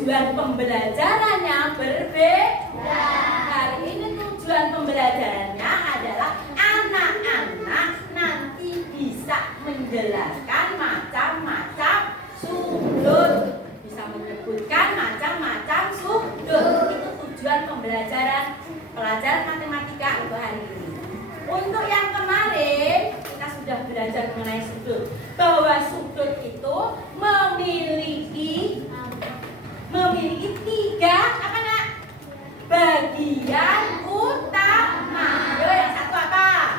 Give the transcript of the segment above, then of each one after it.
Tujuan pembelajarannya berbeda. Hari ini tujuan pembelajarannya adalah anak-anak nanti bisa menjelaskan macam-macam sudut, bisa menyebutkan macam-macam sudut. Itu tujuan pembelajaran pelajaran matematika untuk hari ini. Untuk yang kemarin kita sudah belajar mengenai sudut, bahwa sudut itu memiliki tiga apa nak? Bagian utama. Yo, yang satu apa?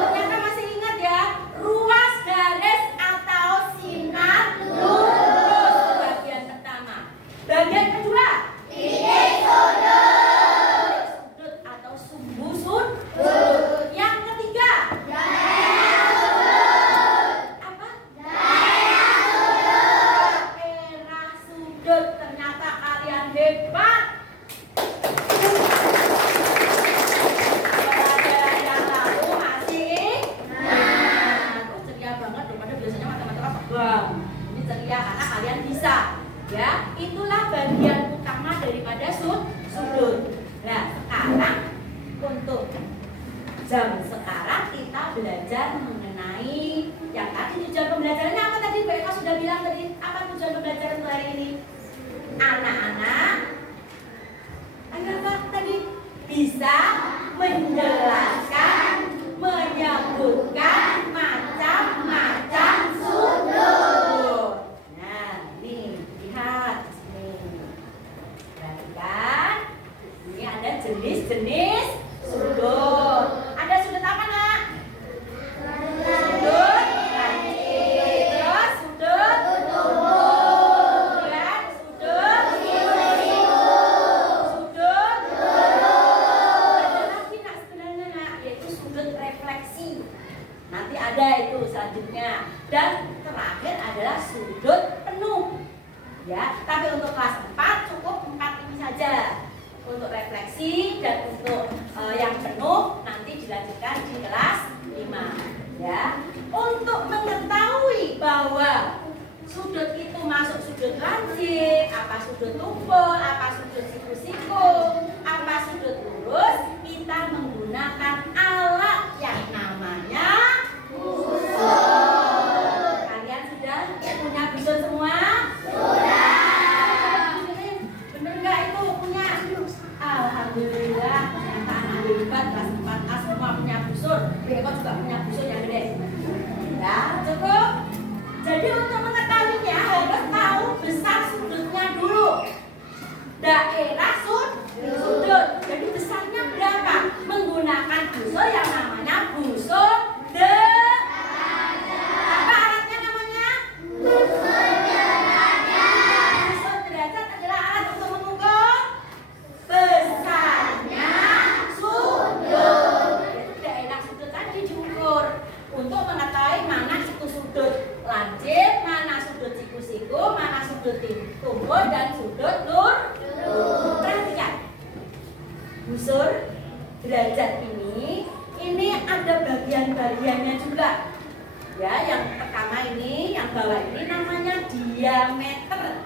Ternyata masih ingat ya, ruas garis atau sinar lurus. Bagian pertama. Bagian kedua, titik sudut. Sudut atau sumbu sudut. Yang ketiga, ternyata kalian hebat. Pelajaran yang lalu masih ceria banget daripada biasanya matematika terbang. Ini ceria karena kalian bisa, ya. Itulah bagian utama daripada sudut. Nah, sekarang untuk jam sekarang kita belajar mengenai yang tadi tujuan pembelajarannya apa tadi? Mbak Eka sudah bilang tadi apa tujuan pembelajaran untuk hari ini? Anak-anak apa tadi? Bisa menjelaskan, menyebutkan macam-macam sudut. Nah, ini lihat sini. Perhatikan. Ini ada jenis-jenis sudut. Ada sudut apa, nak? Sudut lancip. Terus sudut tubuh. Dan sudut sudut. Ada lagi nak sebenarnya, nak, yaitu sudut refleksi. Nanti ada itu selanjutnya. Dan terakhir adalah sudut penuh. Ya, tapi untuk kelas 4 cukup 4 ini saja. Untuk refleksi dan untuk yang penuh nanti dilanjutkan di kelas 5, ya. Untuk mengetahui bahwa sudut itu masuk sudut lancip, apa sudut tumpul, apa sudut siku-siku, apa sudut lurus, kita menggunakan alat yang namanya busur. Kalian sudah punya busur semua? Sudah. Bener nggak itu punya? Alhamdulillah, ternyata anak hebat kelas 4A semua punya busur. Beko juga punya busur yang gede. Ya, cukup. Jadi untuk mengetahuinya harus tahu besar sudutnya dulu. Daerah sudut. Jadi besarnya berapa? Menggunakan busur yang namanya busur derajat. Apa alatnya namanya? Busur derajat. Busur derajat adalah alat untuk mengukur besarnya sudut. Jadi daerah sudut tadi diukur untuk mengetahui mana siku sudut lancip, mana sudut siku-siku, mana sudut tumpul dan sudut lurus. Perhatikan, busur derajat ini ada bagian-bagiannya juga. Ya, yang pertama ini, yang bawah ini namanya diameter.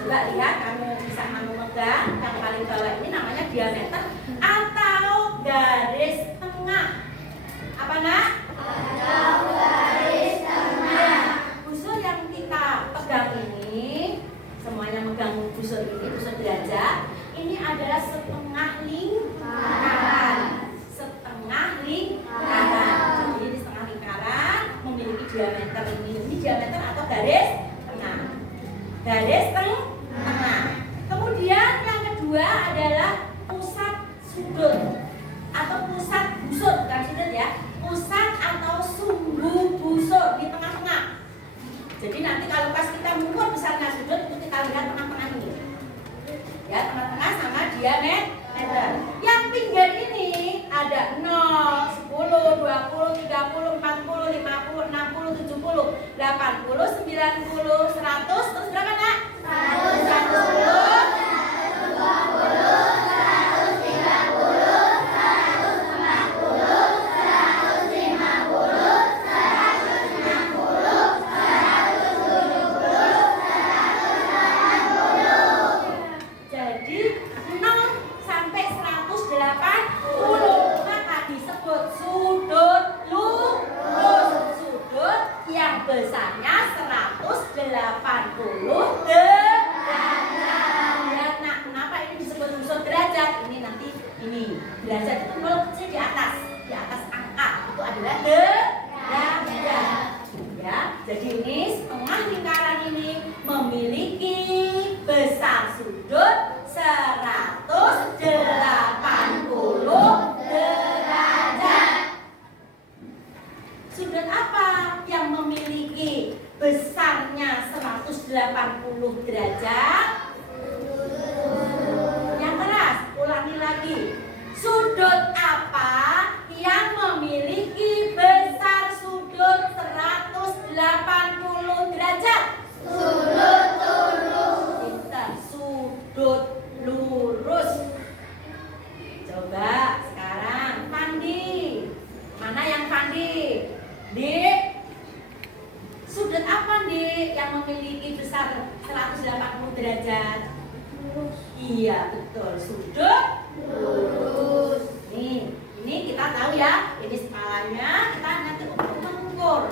Coba lihat, kamu bisa memegang yang paling bawah ini namanya diameter atau garis tengah. Apa nak? Atau garis tengah. Busur yang kita pegang ini, semuanya megang busur ini, busur derajat. Ini adalah setengah lingkaran. Setengah lingkaran. Jadi di setengah lingkaran memiliki diameter ini. Ini diameter atau garis tengah. Garis tengah. Kemudian yang kedua adalah pusat sudut atau pusat busur, bukan sudut ya. Pusat atau sumbu busur di tengah-tengah. Jadi nanti kalau pas kita mengukur besarnya sudut itu kita lihat tengah-tengah ini. Ya, tengah-tengah sama diameter. Yang pinggir ini ada 0, 10, 20, 30, 40, 50, 60, 70, 80, 90, 100, terus berapa nak? 110, besarnya 180 derajat. Lihat nak, kenapa ini disebut busur derajat? Ini nanti ini derajat itu 0 kecil di atas angka itu adalah derajat. Ya, jadi ini setengah lingkaran ini memiliki besar sudut 180 derajat. Sudut apa yang memiliki besarnya 180 derajat? Yang keras, ulangi lagi. Sudut apa yang memiliki besar sudut 180 derajat? Sudut lurus. Pintar, sudut lurus. Coba sekarang Pandi. Mana yang Pandi? Sudut apa Dik yang memiliki besar 180 derajat? Lurus. Iya betul, sudut lurus. Ini kita tahu ya, ini skalanya kita nanti untuk mengukur.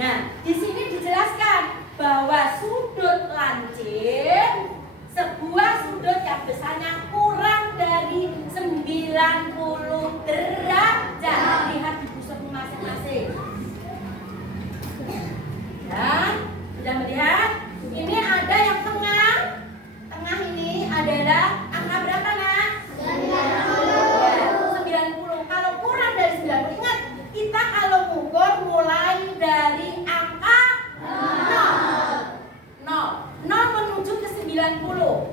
Nah, di sini dijelaskan bahwa sudut lancip sebuah sudut yang besarnya kurang dari 90 derajat. Lihat di busur masing-masing. Ya, sudah melihat? Ini ada yang tengah. Tengah ini adalah angka berapa nak? 90. Ya, 90. Kalau kurang dari 90, ingat kita kalau mengukur mulai dari angka 0 menuju ke 90.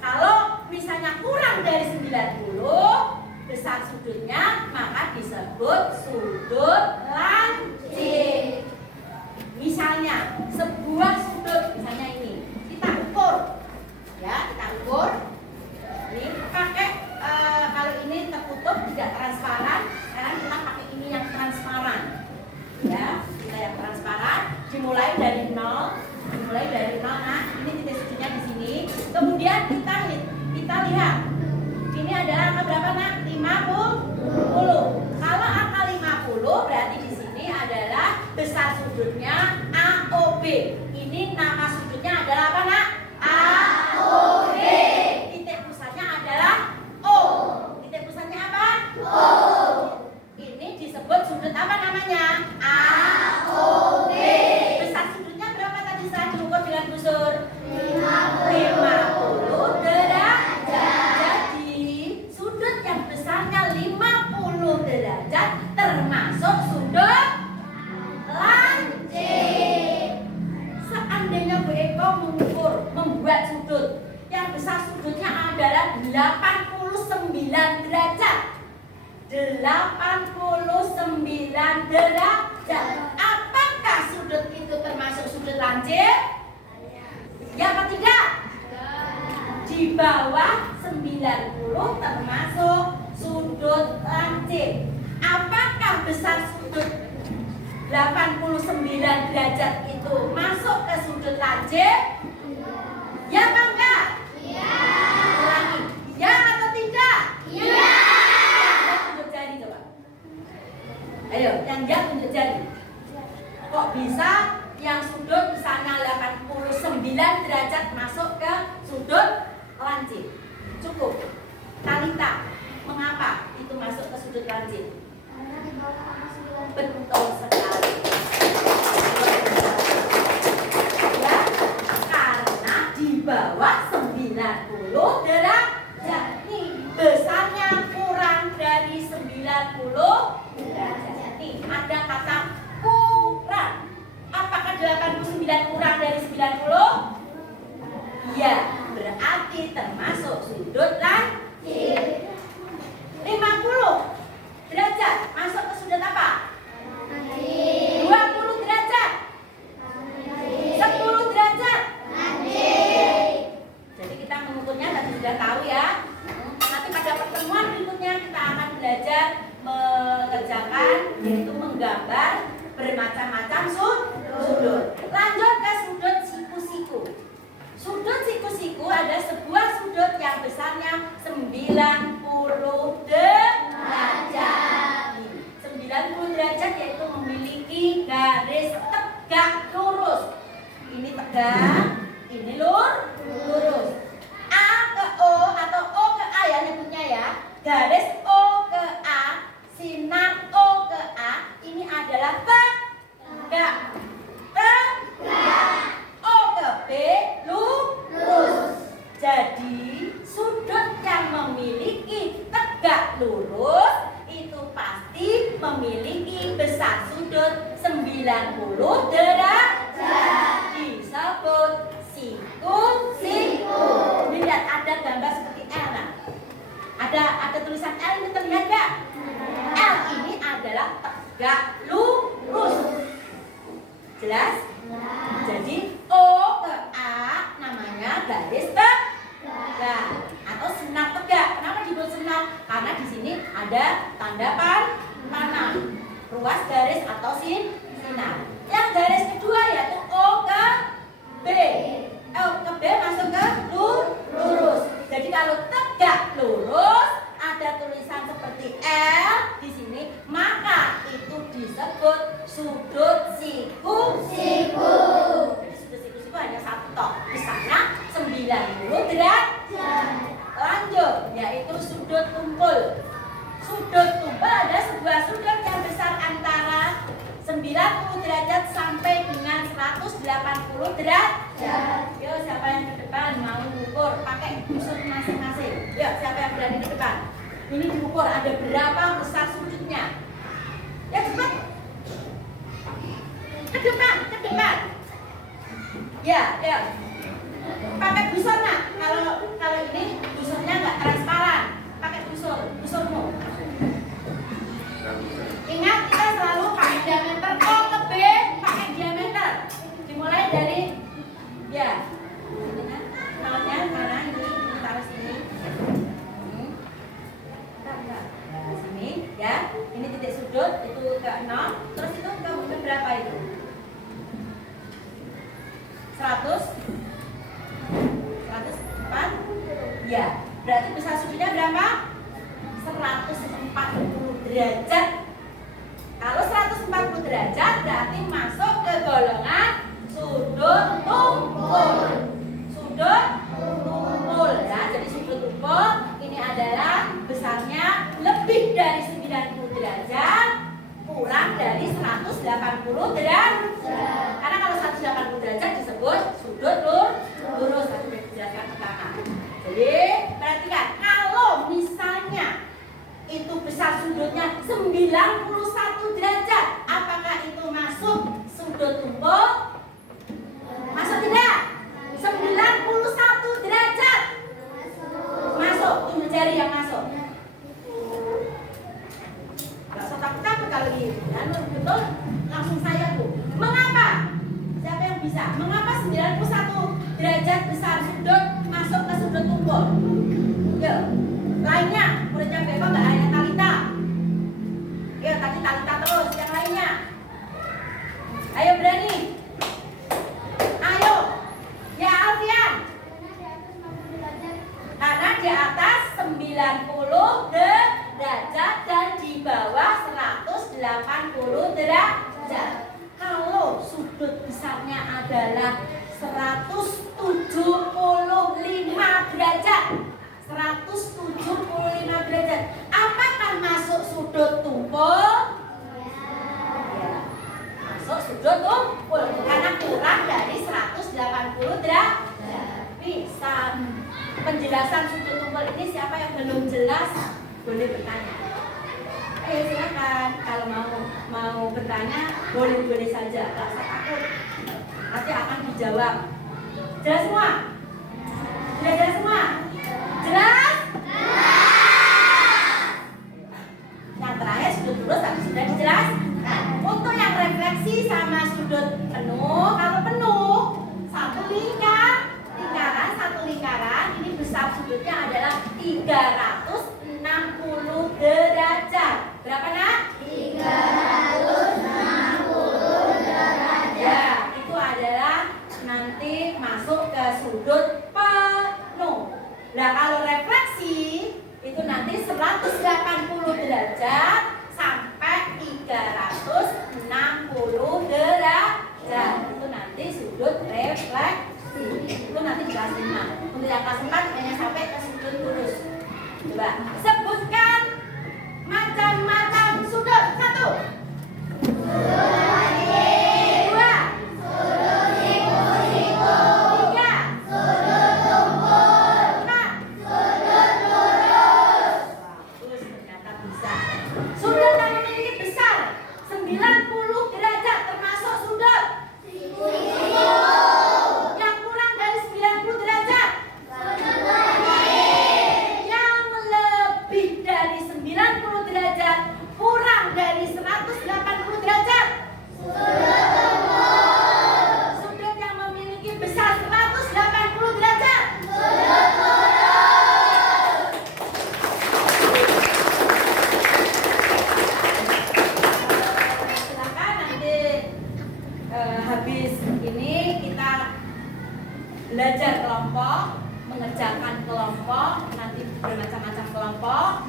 Kalau misalnya kurang dari 90 besar sudutnya, maka disebut sudut lancip. Misalnya sebuah sudut, misalnya ini kita ukur, ya kita ukur. Ini pakai kalau ini tertutup tidak transparan, sekarang kita pakai ini yang transparan, ya kita yang transparan. Dimulai dari 0 Kemudian kita lihat ini adalah angka berapa nak? 50. Kalau angka 50 berarti di sini adalah besar sudutnya AOB. Ini nama sudutnya adalah apa nak? AOB. Titik pusatnya adalah O. Titik pusatnya apa? O. Ini disebut sudut apa namanya? AOB. Besar sudutnya berapa tadi setelah diukur dengan busur? 50 derajat. Jadi sudut yang besarnya 50 derajat termasuk sudut lancip. Seandainya Bu Eko membuat sudut yang besar sudutnya adalah 89 derajat. 89 derajat. Apakah sudut itu termasuk sudut lancip? Ya apa tidak? Di bawah 90 termasuk sudut lancip. Apakah besar sudut 89 derajat itu masuk ke sudut lancip? Ya apa enggak? Iya. Ulangi. Ya atau tidak? Iya. Yang tunjuk jari coba. Ayo, yang dia tunjuk jari. Kok bisa yang sudut misalnya 89 derajat masuk ke sudut lancip? Cukup. Talita, mengapa itu masuk ke sudut lancip? Karena di bawah angka 90. Betul sekali. Ya, karena di bawah 90 derajat. Nih, besarnya kurang dari 90 derajat. Nih, ada kata kurang. Apakah 89 kurang dari 90? Ya, berarti termasuk sudut lancip. 50 derajat masuk ke sudut apa? 20 derajat. 10 derajat. Jadi kita mengukurnya tadi sudah tahu ya. Nanti pada pertemuan berikutnya kita akan belajar mengerjakan yaitu menggambar bermacam-macam sudut. Lanjut ke sudut siku-siku. Sudut siku-siku ada sebuah sudut yang besarnya 90 derajat. 90 derajat yaitu memiliki garis tegak lurus. Ini tegak, ini lurus. A ke O atau O ke A ya nyebutnya ya. Garis O ke A, sinar O ke A ini adalah tegak. O ke B lurus. Jadi sudut yang memiliki tegak lurus itu pasti memiliki besar sudut 90 derajat. Disebut siku-siku. Lihat ada gambar seperti L. Nah. Ada tulisan L ini terlihat nggak? L ini adalah tegak lurus. Jelas? Jadi O ke A namanya garis tegak atau senar tegak. Kenapa disebut senar? Karena di sini ada tanda panah, ruas garis atau sinar. Yang garis kedua yaitu O ke B. O ke B masuk ke lurus. Jadi kalau tegak lurus ada tulisan seperti L di sini, maka itu disebut sudut siku-siku. Sudut siku-siku hanya satu tok, besarnya 90 derajat. Lanjut, yaitu sudut tumpul. Sudut tumpul ada sebuah sudut yang besar antara 90 derajat sampai dengan 180 derajat. Yo, siapa yang ke depan mau mengukur pakai busur masing-masing? Yo, siapa yang berani ke depan? Ini diukur ada berapa besar sudutnya? Ya cepat. Ke depan. Ya. Pakai busur nak. Kalau ini busurnya nggak transparan, pakai busurmu. Ingat kita selalu pakai diameter O ke B, pakai diameter. Dimulai dari ya. Tangannya mana ini taruh sini. Nah, sini ya. Ini titik sudut itu ke 0. Terus itu ke berapa itu? 100 Ya, berarti besar sudutnya berapa? 140 derajat. Kalau 140 derajat berarti masuk ke golongan sudut tumpul. Sudut tumpul ya. Jadi sudut tumpul ini adalah besarnya lebih dari 90 derajat kurang dari 180 derajat. Karena kalau 180 derajat disebut sudut lurus. Tadi sudah dijelaskan pertama. Jadi perhatikan, kalau misalnya itu besar sudutnya 91 derajat, apakah itu masuk sudut tumpul? Masuk tidak? 91 derajat masuk. Tunjuk jari yang masuk. Gak usah takut-takut kalau gitu. Dan betul langsung saya Bu. Mengapa? Siapa yang bisa? Mengapa 91 derajat besar sudut masuk ke sudut tumpul? Yuk, lainnya muridnya Beva nggak hanya Talita. Yuk, tadi Talita terus. Yang lainnya, ayo berani. Ayo, ya Alfian. Karena di atas 90 derajat dan di bawah 180 derajat. Kalau sudut besarnya adalah 175 derajat. 175 derajat. Apakah masuk sudut tumpul? Ya. Masuk sudut tumpul karena kurang dari 180 derajat. Bisa. Penjelasan sudut tumpul ini siapa yang belum jelas boleh bertanya. Ayo silakan. Kalau mau bertanya boleh saja. Tidak usah takut. Nanti akan dijawab. Jelas semua? Sudah jelas semua? Jelas? Yang terakhir sudut lurus tadi sudah dijelaskan. Untuk yang refleksi sama sudut penuh, kalau penuh satu lingkaran ini besar sudutnya adalah 360 derajat. Berapa nak? 360 derajat. Ya, itu adalah nanti masuk ke sudut penuh. Nah, kalau refleksi itu nanti 180 derajat sampai 360 derajat. Itu nanti sudut refleksi. Itu nanti kelas 5. Untuk yang kelas 4 hanya sampai ke sudut lurus. Coba sebutkan macam-macam sudut. 1. Habis ini kita belajar kelompok, mengerjakan kelompok, nanti bermacam-macam kelompok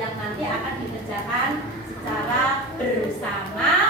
yang nanti akan dikerjakan secara bersama